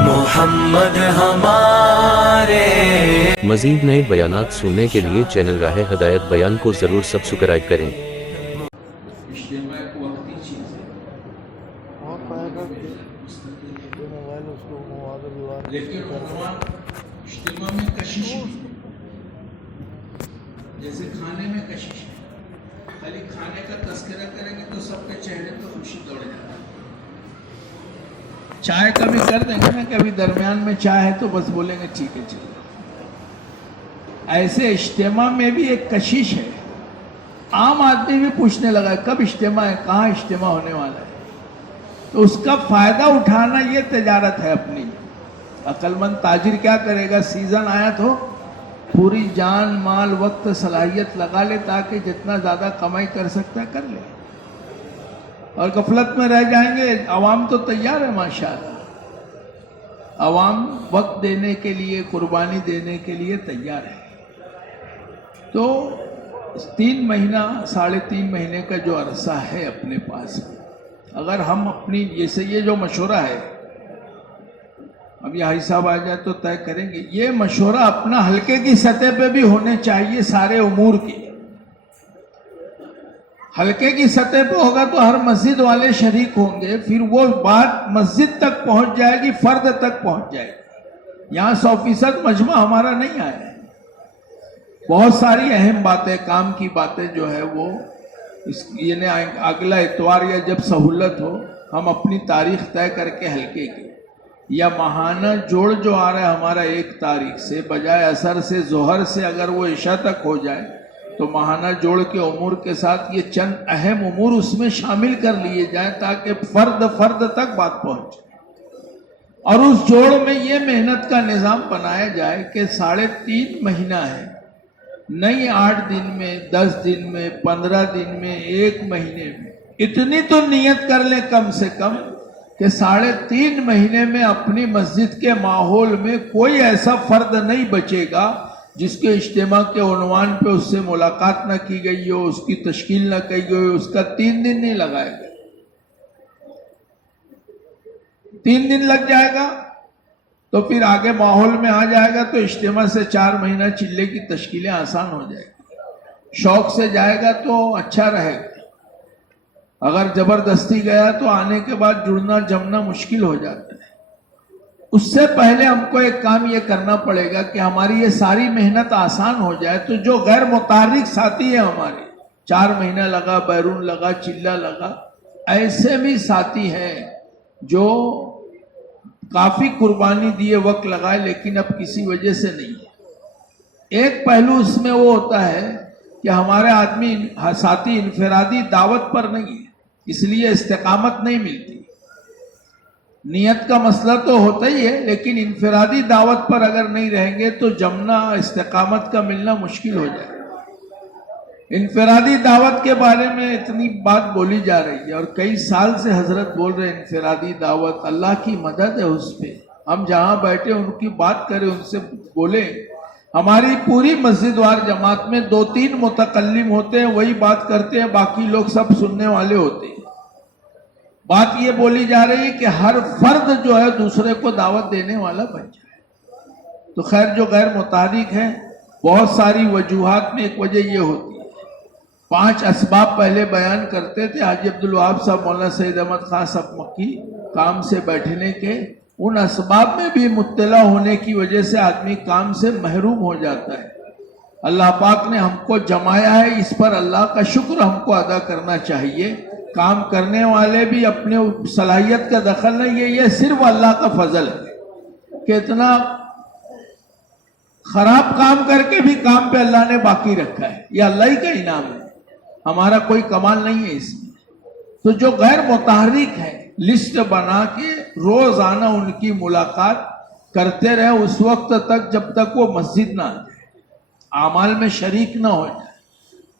محمد ہمارے۔ مزید نئے بیانات سننے کے لیے چینل راہ ہدایت بیان کو ضرور سبسکرائب کریں۔ اجتماع ایک وقتی چیز ہے، لیکن عنوان اجتماع میں کشش نہیں، جیسے کھانے میں کشش ہے، خالی کھانے کا تذکرہ کریں گے تو سب کے چہرے پہ خوشی دوڑ جاتی ہے۔ چائے کا بھی کر دیں گے نا کہ ابھی درمیان میں چائے ہے تو بس بولیں گے ٹھیک ہے چلو۔ ایسے اجتماع میں بھی ایک کشش ہے، عام آدمی بھی پوچھنے لگا ہے کب اجتماع ہے، کہاں اجتماع ہونے والا ہے، تو اس کا فائدہ اٹھانا یہ تجارت ہے اپنی۔ عقل مند تاجر کیا کرے گا، سیزن آیا تو پوری جان مال وقت صلاحیت لگا لے تاکہ جتنا زیادہ کمائی کر سکتا ہے کر لے، اور غفلت میں رہ جائیں گے۔ عوام تو تیار ہے ماشاءاللہ، عوام وقت دینے کے لیے قربانی دینے کے لیے تیار ہے۔ تو 3 مہینہ 3.5 مہینے کا جو عرصہ ہے اپنے پاس، اگر ہم اپنی جیسے یہ جو مشورہ ہے، اب یہ حاجی صاحب آ جائے تو طے کریں گے، یہ مشورہ اپنا حلقے کی سطح پہ بھی ہونے چاہیے، سارے امور کی۔ حلقے کی سطح پہ ہوگا تو ہر مسجد والے شریک ہوں گے، پھر وہ بات مسجد تک پہنچ جائے گی، فرد تک پہنچ جائے گی۔ یہاں 100% مجمع ہمارا نہیں آیا ہے، بہت ساری اہم باتیں، کام کی باتیں جو ہے وہ یعنی اگلا اتوار یا جب سہولت ہو ہم اپنی تاریخ طے کر کے حلقے کی، یا ماہانہ جوڑ جو آ رہا ہے ہمارا 1 تاریخ سے، بجائے اثر سے ظہر سے اگر وہ عشاء تک ہو جائے تو ماہانہ جوڑ کے امور کے ساتھ یہ چند اہم امور اس میں شامل کر لیے جائیں تاکہ فرد تک بات پہنچے۔ اور اس جوڑ میں یہ محنت کا نظام بنایا جائے کہ 3.5 مہینہ ہے، نہیں 8 دن میں، 10 دن میں، 15 دن میں، 1 مہینے میں، اتنی تو نیت کر لیں کم سے کم کہ 3.5 مہینے میں اپنی مسجد کے ماحول میں کوئی ایسا فرد نہیں بچے گا جس کے اجتماع کے عنوان پہ اس سے ملاقات نہ کی گئی ہو، اس کی تشکیل نہ کی گئی ہو، اس کا 3 دن نہیں لگائے گا۔ 3 دن لگ جائے گا تو پھر آگے ماحول میں آ جائے گا تو اجتماع سے 4 مہینہ چلے کی تشکیلیں آسان ہو جائے گی۔ شوق سے جائے گا تو اچھا رہے گا، اگر زبردستی گیا تو آنے کے بعد جڑنا جمنا مشکل ہو جاتا ہے۔ اس سے پہلے ہم کو ایک کام یہ کرنا پڑے گا کہ ہماری یہ ساری محنت آسان ہو جائے تو جو غیر متحرک ساتھی ہیں ہمارے، 4 مہینہ لگا، بیرون لگا، چلہ لگا، ایسے بھی ساتھی ہیں جو کافی قربانی دیے، وقت لگائے، لیکن اب کسی وجہ سے نہیں ہے۔ ایک پہلو اس میں وہ ہوتا ہے کہ ہمارے آدمی ساتھی انفرادی دعوت پر نہیں ہے، اس لیے استقامت نہیں ملتی۔ نیت کا مسئلہ تو ہوتا ہی ہے، لیکن انفرادی دعوت پر اگر نہیں رہیں گے تو جمنا، استقامت کا ملنا مشکل ہو جائے گا۔ انفرادی دعوت کے بارے میں اتنی بات بولی جا رہی ہے اور کئی سال سے حضرت بول رہے ہیں انفرادی دعوت، اللہ کی مدد ہے اس پہ، ہم جہاں بیٹھے ان کی بات کریں، ان سے بولیں۔ ہماری پوری مسجد وار جماعت میں 2-3 متکلم ہوتے ہیں، وہی بات کرتے ہیں، باقی لوگ سب سننے والے ہوتے ہیں۔ بات یہ بولی جا رہی ہے کہ ہر فرد جو ہے دوسرے کو دعوت دینے والا بن جائے۔ تو خیر جو غیر متحرک ہے، بہت ساری وجوہات میں ایک وجہ یہ ہوتی ہے۔ 5 اسباب پہلے بیان کرتے تھے حاجی عبدالوہاب صاحب، مولانا سید احمد خان صاحب مکی، کام سے بیٹھنے کے، ان اسباب میں بھی مطلع ہونے کی وجہ سے آدمی کام سے محروم ہو جاتا ہے۔ اللہ پاک نے ہم کو جمایا ہے، اس پر اللہ کا شکر ہم کو ادا کرنا چاہیے۔ کام کرنے والے بھی اپنے صلاحیت کا دخل نہیں ہے، یہ صرف اللہ کا فضل ہے کہ اتنا خراب کام کر کے بھی کام پہ اللہ نے باقی رکھا ہے، یہ اللہ ہی کا انعام ہے، ہمارا کوئی کمال نہیں ہے اس میں۔ تو جو غیر متحرک ہے، لسٹ بنا کے روزانہ ان کی ملاقات کرتے رہے اس وقت تک جب تک وہ مسجد نہ آ جائے، اعمال میں شریک نہ ہو جائے،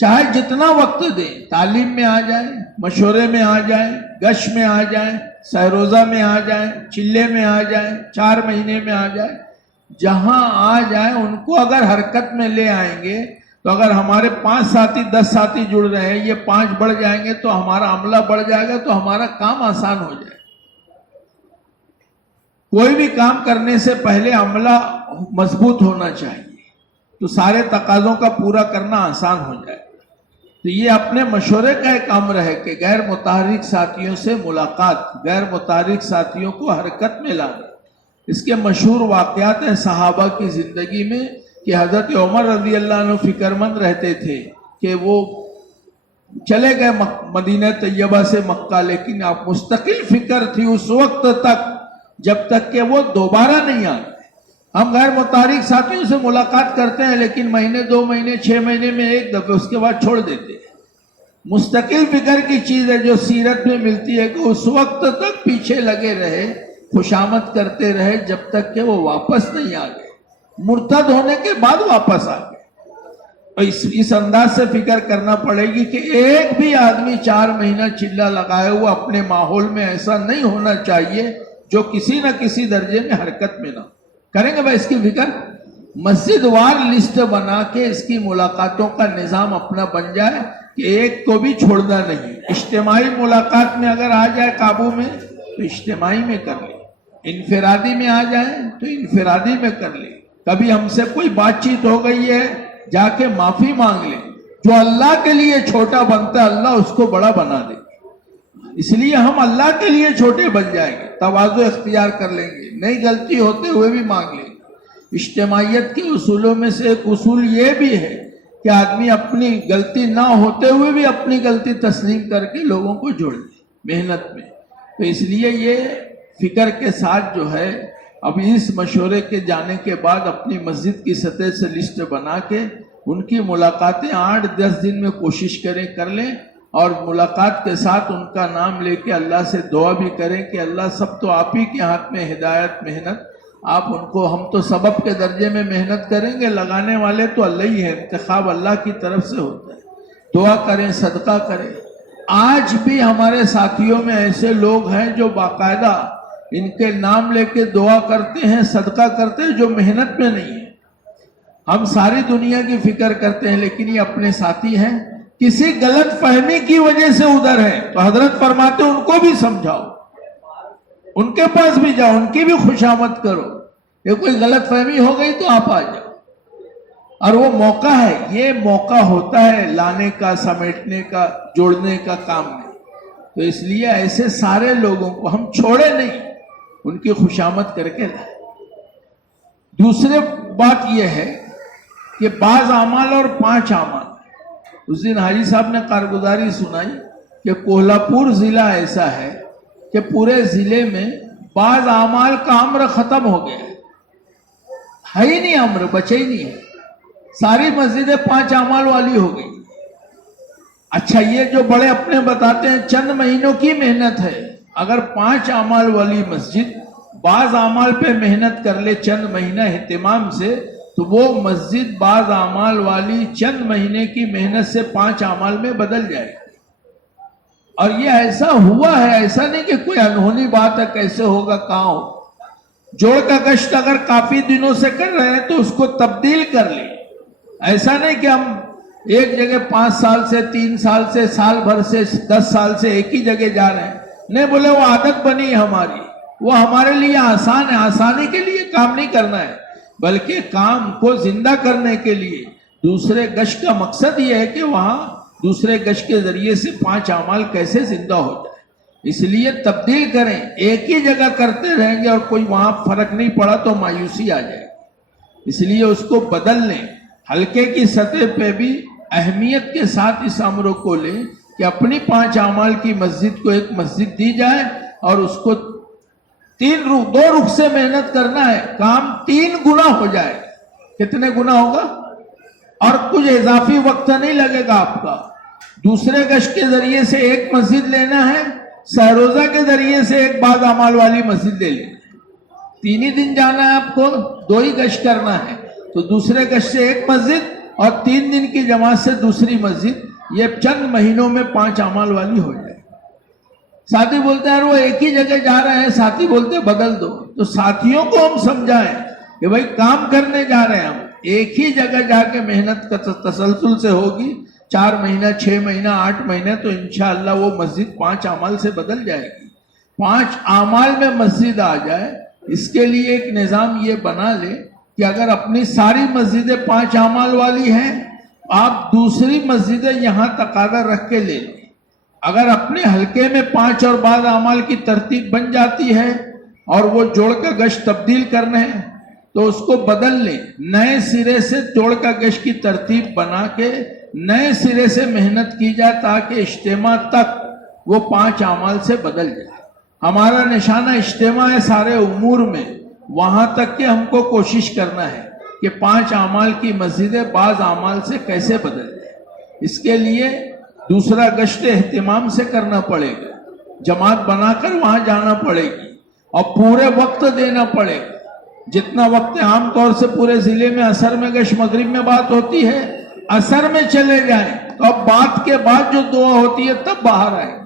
چاہے جتنا وقت دیں، تعلیم میں آ جائیں، مشورے میں آ جائیں، گش میں آ جائیں، سہروزہ میں آ جائیں، چلے میں آ جائیں، 4 مہینے میں آ جائیں، جہاں آ جائیں ان کو اگر حرکت میں لے آئیں گے تو اگر ہمارے 5 ساتھی 10 ساتھی جڑ رہے ہیں، یہ 5 بڑھ جائیں گے تو ہمارا عملہ بڑھ جائے گا، تو ہمارا کام آسان ہو جائے گا۔ کوئی بھی کام کرنے سے پہلے عملہ مضبوط ہونا چاہیے تو سارے تقاضوں کا پورا کرنا آسان ہو جائے. تو یہ اپنے مشورے کا ایک امر ہے کہ غیر متحرک ساتھیوں سے ملاقات، غیر متحرک ساتھیوں کو حرکت میں لانا. اس کے مشہور واقعات ہیں صحابہ کی زندگی میں کہ حضرت عمر رضی اللہ عنہ فکر مند رہتے تھے کہ وہ چلے گئے مدینہ طیبہ سے مکہ، لیکن آپ مستقل فکر تھی اس وقت تک جب تک کہ وہ دوبارہ نہیں آئے. ہم غیر متحرک ساتھیوں سے ملاقات کرتے ہیں لیکن مہینے 2 مہینے 6 مہینے میں ایک دفعہ، اس کے بعد چھوڑ دیتے ہیں. مستقل فکر کی چیز ہے جو سیرت میں ملتی ہے کہ اس وقت تک پیچھے لگے رہے، خوشامد کرتے رہے جب تک کہ وہ واپس نہیں آ گئے. مرتد ہونے کے بعد واپس آ گئے. اس انداز سے فکر کرنا پڑے گی کہ ایک بھی آدمی 4 مہینہ چلہ لگائے ہوا اپنے ماحول میں ایسا نہیں ہونا چاہیے جو کسی نہ کسی درجے میں حرکت میں نہ ہو. کریں گے بھائی اس کی فکر؟ مسجد وار لسٹ بنا کے اس کی ملاقاتوں کا نظام اپنا بن جائے کہ ایک کو بھی چھوڑنا نہیں. اجتماعی ملاقات میں اگر آ جائے قابو میں تو اجتماعی میں کر لیں، انفرادی میں آ جائے تو انفرادی میں کر لیں. کبھی ہم سے کوئی بات چیت ہو گئی ہے جا کے معافی مانگ لیں. جو اللہ کے لیے چھوٹا بنتا ہے اللہ اس کو بڑا بنا دے. اس لیے ہم اللہ کے لیے چھوٹے بن جائیں گے، تواضع اختیار کر لیں گے، نئی غلطی ہوتے ہوئے بھی مانگ لیں گے. اجتماعیت کے اصولوں میں سے ایک اصول یہ بھی ہے کہ آدمی اپنی غلطی نہ ہوتے ہوئے بھی اپنی غلطی تسلیم کر کے لوگوں کو جوڑ دے محنت میں. تو اس لیے یہ فکر کے ساتھ جو ہے اب اس مشورے کے جانے کے بعد اپنی مسجد کی سطح سے لسٹ بنا کے ان کی ملاقاتیں 8-10 دن میں کوشش کریں کر لیں، اور ملاقات کے ساتھ ان کا نام لے کے اللہ سے دعا بھی کریں کہ اللہ سب تو آپ ہی کے ہاتھ میں ہدایت محنت، آپ ان کو، ہم تو سبب کے درجے میں محنت کریں گے، لگانے والے تو اللہ ہی ہے، انتخاب اللہ کی طرف سے ہوتا ہے. دعا کریں، صدقہ کریں. آج بھی ہمارے ساتھیوں میں ایسے لوگ ہیں جو باقاعدہ ان کے نام لے کے دعا کرتے ہیں، صدقہ کرتے ہیں، جو محنت میں نہیں ہیں. ہم ساری دنیا کی فکر کرتے ہیں لیکن یہ اپنے ساتھی ہیں، کسی غلط فہمی کی وجہ سے ادھر ہے تو حضرت فرماتے ان کو بھی سمجھاؤ، ان کے پاس بھی جاؤ، ان کی بھی خوشامد کرو. یہ کوئی غلط فہمی ہو گئی تو آپ آ جاؤ، اور وہ موقع ہے، یہ موقع ہوتا ہے لانے کا، سمیٹنے کا، جوڑنے کا کام میں. تو اس لیے ایسے سارے لوگوں کو ہم چھوڑے نہیں، ان کی خوشامد کر کے لائیں. دوسرے بات یہ ہے کہ بعض اعمال اور 5 اعمال. اس دن حاجی صاحب نے کارگزاری سنائی کہ کولہاپور ضلع ایسا ہے کہ پورے ضلع میں بعض اعمال کا امر ختم ہو گیا ہے ہی نہیں، امر بچے ہی نہیں ہے. ساری مسجدیں 5 اعمال والی ہو گئی. اچھا یہ جو بڑے اپنے بتاتے ہیں چند مہینوں کی محنت ہے، اگر 5 اعمال والی مسجد بعض اعمال پہ محنت کر لے چند مہینہ اہتمام سے تو وہ مسجد بعض اعمال والی چند مہینے کی محنت سے 5 اعمال میں بدل جائے گی. اور یہ ایسا ہوا ہے، ایسا نہیں کہ کوئی انہونی بات ہے کیسے ہوگا کہاں ہو. جوڑ کا گشت اگر کافی دنوں سے کر رہے ہیں تو اس کو تبدیل کر لیں. ایسا نہیں کہ ہم ایک جگہ 5 سال سے 3 سال سے سال بھر سے 10 سال سے ایک ہی جگہ جا رہے ہیں. نہیں بولے وہ عادت بنی ہماری، وہ ہمارے لیے آسان ہے. آسانی کے لیے کام نہیں کرنا ہے بلکہ کام کو زندہ کرنے کے لیے. دوسرے گشت کا مقصد یہ ہے کہ وہاں دوسرے گشت کے ذریعے سے 5 اعمال کیسے زندہ ہو جائے. اس لیے تبدیل کریں. ایک ہی جگہ کرتے رہیں گے اور کوئی وہاں فرق نہیں پڑا تو مایوسی آ جائے. اس لیے اس کو بدل لیں. ہلکے کی سطح پہ بھی اہمیت کے ساتھ اس امر کو لیں کہ اپنی 5 اعمال کی مسجد کو ایک مسجد دی جائے اور اس کو 2 رخ سے محنت کرنا ہے. کام 3 گنا ہو جائے. کتنے گنا ہوگا؟ اور کچھ اضافی وقت نہیں لگے گا آپ کا. دوسرے گشت کے ذریعے سے ایک مسجد لینا ہے، سہروزہ کے ذریعے سے ایک بعض اعمال والی مسجد لے لینا ہے. 3 ہی دن جانا ہے آپ کو، 2 ہی گشت کرنا ہے تو دوسرے گشت سے ایک مسجد اور 3 دن کی جماعت سے دوسری مسجد. یہ چند مہینوں میں 5 اعمال والی ہو جائے. ساتھی بولتے ہیں وہ ایک ہی جگہ جا رہے ہیں، ساتھی بولتے ہیں بدل دو. تو ساتھیوں کو ہم سمجھائیں کہ بھائی کام کرنے جا رہے ہیں ہم، ایک ہی جگہ جا کے محنت کا تسلسل سے ہوگی. 4 مہینہ 6 مہینہ 8 مہینے تو انشاءاللہ وہ مسجد 5 اعمال سے بدل جائے گی. 5 اعمال میں مسجد آ جائے اس کے لیے ایک نظام یہ بنا لے کہ اگر اپنی ساری مسجدیں 5 اعمال والی ہیں، آپ دوسری مسجدیں یہاں تقاضا رکھ کے لے لیں۔ اگر اپنے حلقے میں 5 اور بعض اعمال کی ترتیب بن جاتی ہے اور وہ جوڑ کا گشت تبدیل کرنے ہیں تو اس کو بدل لیں، نئے سرے سے جوڑ کا گشت کی ترتیب بنا کے نئے سرے سے محنت کی جائے تاکہ اجتماع تک وہ 5 اعمال سے بدل جائے۔ ہمارا نشانہ اجتماع ہے سارے امور میں، وہاں تک کہ ہم کو کوشش کرنا ہے کہ 5 اعمال کی مسجدیں بعض اعمال سے کیسے بدل جائے۔ اس کے لیے دوسرا گشت اہتمام سے کرنا پڑے گا، جماعت بنا کر وہاں جانا پڑے گی اور پورے وقت دینا پڑے گا۔ جتنا وقت عام طور سے پورے ضلع میں عصر میں گشت مغرب میں بات ہوتی ہے، عصر میں چلے جائیں تو اب بات کے بعد جو دعا ہوتی ہے تب باہر آئیں گے۔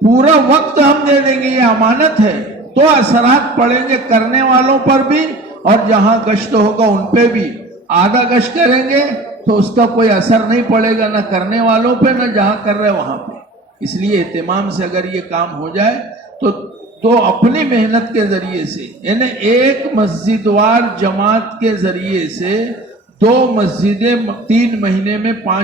پورا وقت ہم دے دیں گے، یہ امانت ہے، تو اثرات پڑیں گے کرنے والوں پر بھی اور جہاں گشت ہوگا ان پہ بھی۔ آدھا گشت کریں گے تو اس کا کوئی اثر نہیں پڑے گا، نہ کرنے والوں پہ نہ جہاں کر رہے وہاں پہ۔ اس لیے اہتمام سے اگر یہ کام ہو جائے تو اپنی محنت کے ذریعے سے، یعنی ایک مسجد وار جماعت کے ذریعے سے 2 مسجدیں 3 مہینے میں 5